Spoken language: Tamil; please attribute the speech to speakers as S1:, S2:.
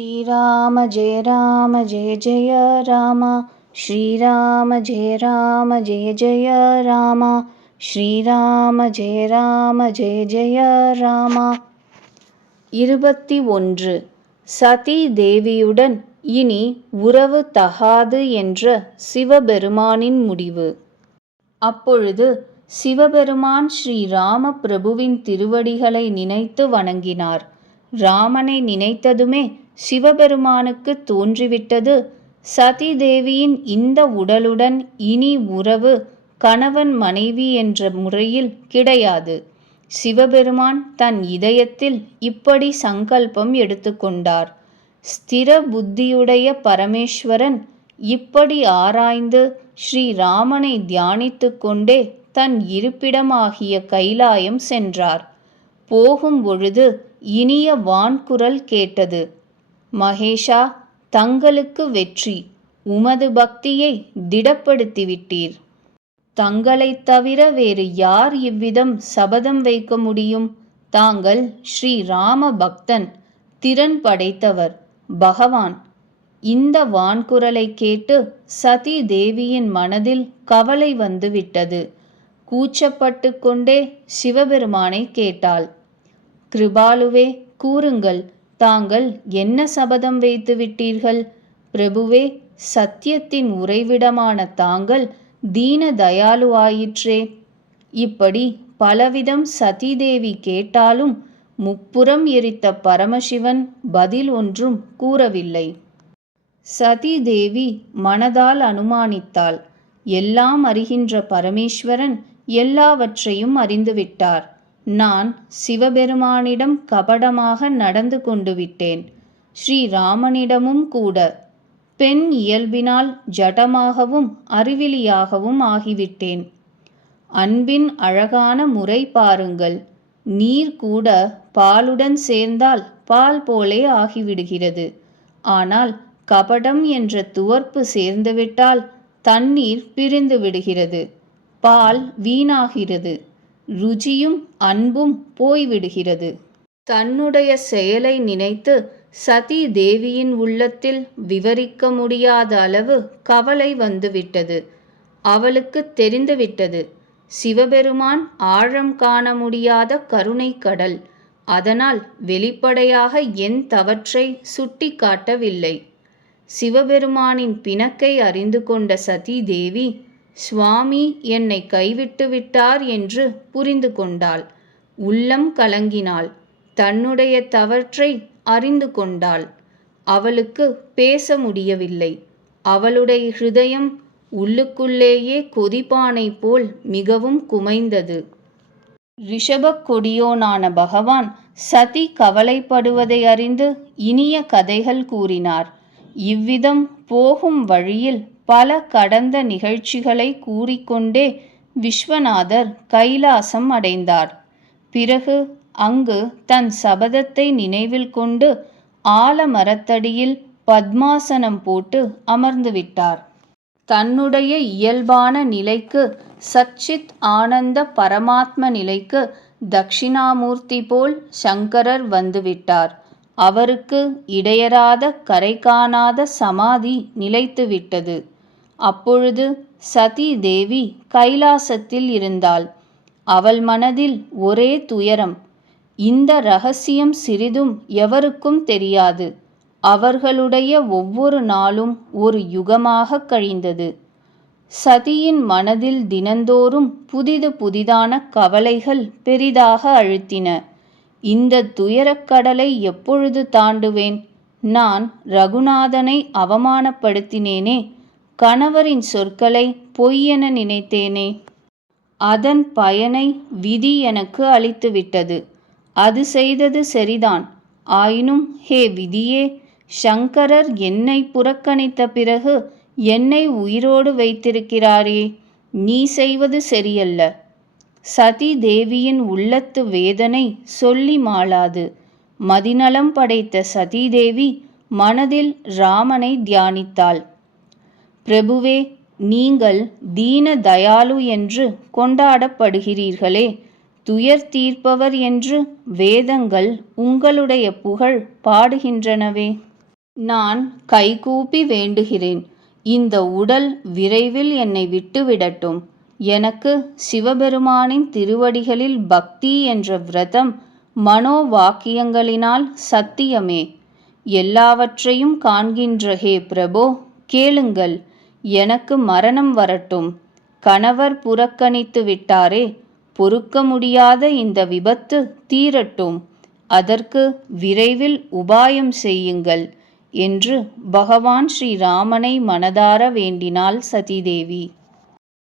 S1: ஸ்ரீராம ஜெய ராம ஜெய ஜெய ராமா. ஸ்ரீராம ஜெய ராம ஜெய ஜெய ராமா. ஸ்ரீராம ஜெய ராம ஜெய ஜெய ராமா. இருபத்தி ஒன்று. சதி தேவியுடன் இனி உறவு தகாது என்ற சிவபெருமானின் முடிவு. அப்பொழுது சிவபெருமான் ஸ்ரீராம பிரபுவின் திருவடிகளை நினைத்து வணங்கினார். ராமனை நினைத்ததுமே சிவபெருமானுக்கு தோன்றிவிட்டது. சதி தேவியின் இந்த உடலுடன் இனி உறவு கணவன் மனைவி என்ற முறையில் கிடையாது. சிவபெருமான் தன் இதயத்தில் இப்படி சங்கல்பம் எடுத்துக்கொண்டார் ஸ்திர புத்தியுடைய பரமேஸ்வரன் இப்படி ஆராய்ந்து ஸ்ரீராமனை தியானித்து கொண்டே தன் இருப்பிடமாகிய கைலாயம் சென்றார். போகும் பொழுது இனிய வான்குரல் கேட்டது. மகேஷா தங்களுக்கு வெற்றி உமது பக்தியை திடப்படுத்திவிட்டீர். தங்களைத் தவிர வேறு யார் இவ்விதம் சபதம் வைக்க முடியும்? தாங்கள் ஸ்ரீ ராம பக்தன் திறன் படைத்தவர் பகவான். இந்த வான்குரலை கேட்டு சதி தேவியின் மனதில் கவலை வந்துவிட்டது. கூச்சப்பட்டு கொண்டே சிவபெருமானை கேட்டாள். கிருபாலுவே கூறுங்கள் தாங்கள் என்ன சபதம் வைத்து விட்டீர்கள் பிரபுவே சத்தியத்தின் உறைவிடமான தாங்கள் தீன தயாலுவாயிற்றே இப்படி பலவிதம் சதிதேவி கேட்டாலும் முப்புறம் எரித்த பரமசிவன் பதில் ஒன்றும் கூறவில்லை. சதிதேவி மனதால் அனுமானித்தாள். எல்லாம் அறிகின்ற பரமேஸ்வரன் எல்லாவற்றையும் அறிந்துவிட்டார். நான் சிவபெருமானிடம் கபடமாக நடந்து கொண்டு விட்டேன். ஸ்ரீராமனிடமும் கூட. பெண் இயல்பினால் ஜடமாகவும் அறிவிலியாகவும் ஆகிவிட்டேன். அன்பின் அழகான முறை பாருங்கள். நீர் கூட பாலுடன் சேர்ந்தால் பால் போலே ஆகிவிடுகிறது. ஆனால் கபடம் என்ற துவர்ப்பு சேர்ந்துவிட்டால் தண்ணீர் பிரிந்து விடுகிறது பால் வீணாகிறது. ருச்சியும் அன்பும் போய்விடுகிறது. தன்னுடைய செயலை நினைத்து சதி தேவியின் உள்ளத்தில் விவரிக்க முடியாத அளவு கவலை வந்துவிட்டது. அவளுக்கு தெரிந்துவிட்டது. சிவபெருமான் ஆழம் காண முடியாத கருணை கடல். அதனால் வெளிப்படையாக என் தவற்றை சுட்டி காட்டவில்லை சிவபெருமானின் பிணக்கை அறிந்து கொண்ட சதி தேவி சுவாமி என்னை கைவிட்டு விட்டார் என்று புரிந்து கொண்டாள். உள்ளம் கலங்கினாள். தன்னுடைய தவற்றை அறிந்து கொண்டாள். அவளுக்கு பேச முடியவில்லை. அவளுடைய ஹிருதயம் உள்ளுக்குள்ளேயே கொதிப்பானை போல் மிகவும் குமைந்தது. ரிஷபக் கொடியோனான பகவான் சதி கவலைப்படுவதை அறிந்து இனிய கதைகள் கூறினார். இவ்விதம் போகும் வழியில் பல கடந்த நிகழ்ச்சிகளை கூறிக்கொண்டே விஸ்வநாதர் கைலாசம் அடைந்தார். பிறகு அங்கு தன் சபதத்தை நினைவில் கொண்டு ஆலமரத்தடியில் பத்மாசனம் போட்டு அமர்ந்துவிட்டார் தன்னுடைய இயல்பான நிலைக்கு சச்சித் ஆனந்த பரமாத்ம நிலைக்கு தட்சிணாமூர்த்தி போல் சங்கரர் வந்துவிட்டார் அவருக்கு இடையராத கரை காணாத சமாதி நிலைத்துவிட்டது அப்பொழுது சதி தேவி கைலாசத்தில் இருந்தாள். அவள் மனதில் ஒரே துயரம். இந்த ரகசியம் சிறிதும் எவருக்கும் தெரியாது. அவர்களுடைய ஒவ்வொரு நாளும் ஒரு யுகமாக கழிந்தது. சதியின் மனதில் தினந்தோறும் புதிது புதிதான கவலைகள் பெரிதாக அழுத்தின. இந்த துயரக்கடலை எப்பொழுது தாண்டுவேன்? நான் ரகுநாதனை அவமானப்படுத்தினேனே. கணவரின் சொற்களை பொய்யென நினைத்தேனே. அதன் பயனை விதி எனக்கு அளித்துவிட்டது. அது செய்தது சரிதான். ஆயினும் ஹே விதியே சங்கரர் என்னை புறக்கணித்த பிறகு என்னை உயிரோடு வைத்திருக்கிறாரே நீ செய்வது சரியல்ல. சதி தேவியின் உள்ளத்து வேதனை சொல்லி மாளாது. மதிநலம் படைத்த சதீதேவி மனதில் ராமனை தியானித்தாள். பிரபுவே நீங்கள் தீன தயாலு என்று கொண்டாடப்படுகிறீர்களே. துயர் தீர்ப்பவர் என்று வேதங்கள் உங்களுடைய புகழ் பாடுகின்றனவே. நான் கைகூப்பி வேண்டுகிறேன். இந்த உடல் விரைவில் என்னை விட்டுவிடட்டும். எனக்கு சிவபெருமானின் திருவடிகளில் பக்தி என்ற விரதம் மனோ வாக்கியங்களினால் சத்தியமே. எல்லாவற்றையும் காண்கின்ற ஹே பிரபோ கேளுங்கள். எனக்கு மரணம் வரட்டும். கணவர் புறக்கணித்து விட்டாரே பொறுக்க முடியாத இந்த விபத்து தீரட்டும். அதற்கு விரைவில் உபாயம் செய்யுங்கள் என்று பகவான் ஸ்ரீராமனை மனதார வேண்டினாள் சதிதேவி.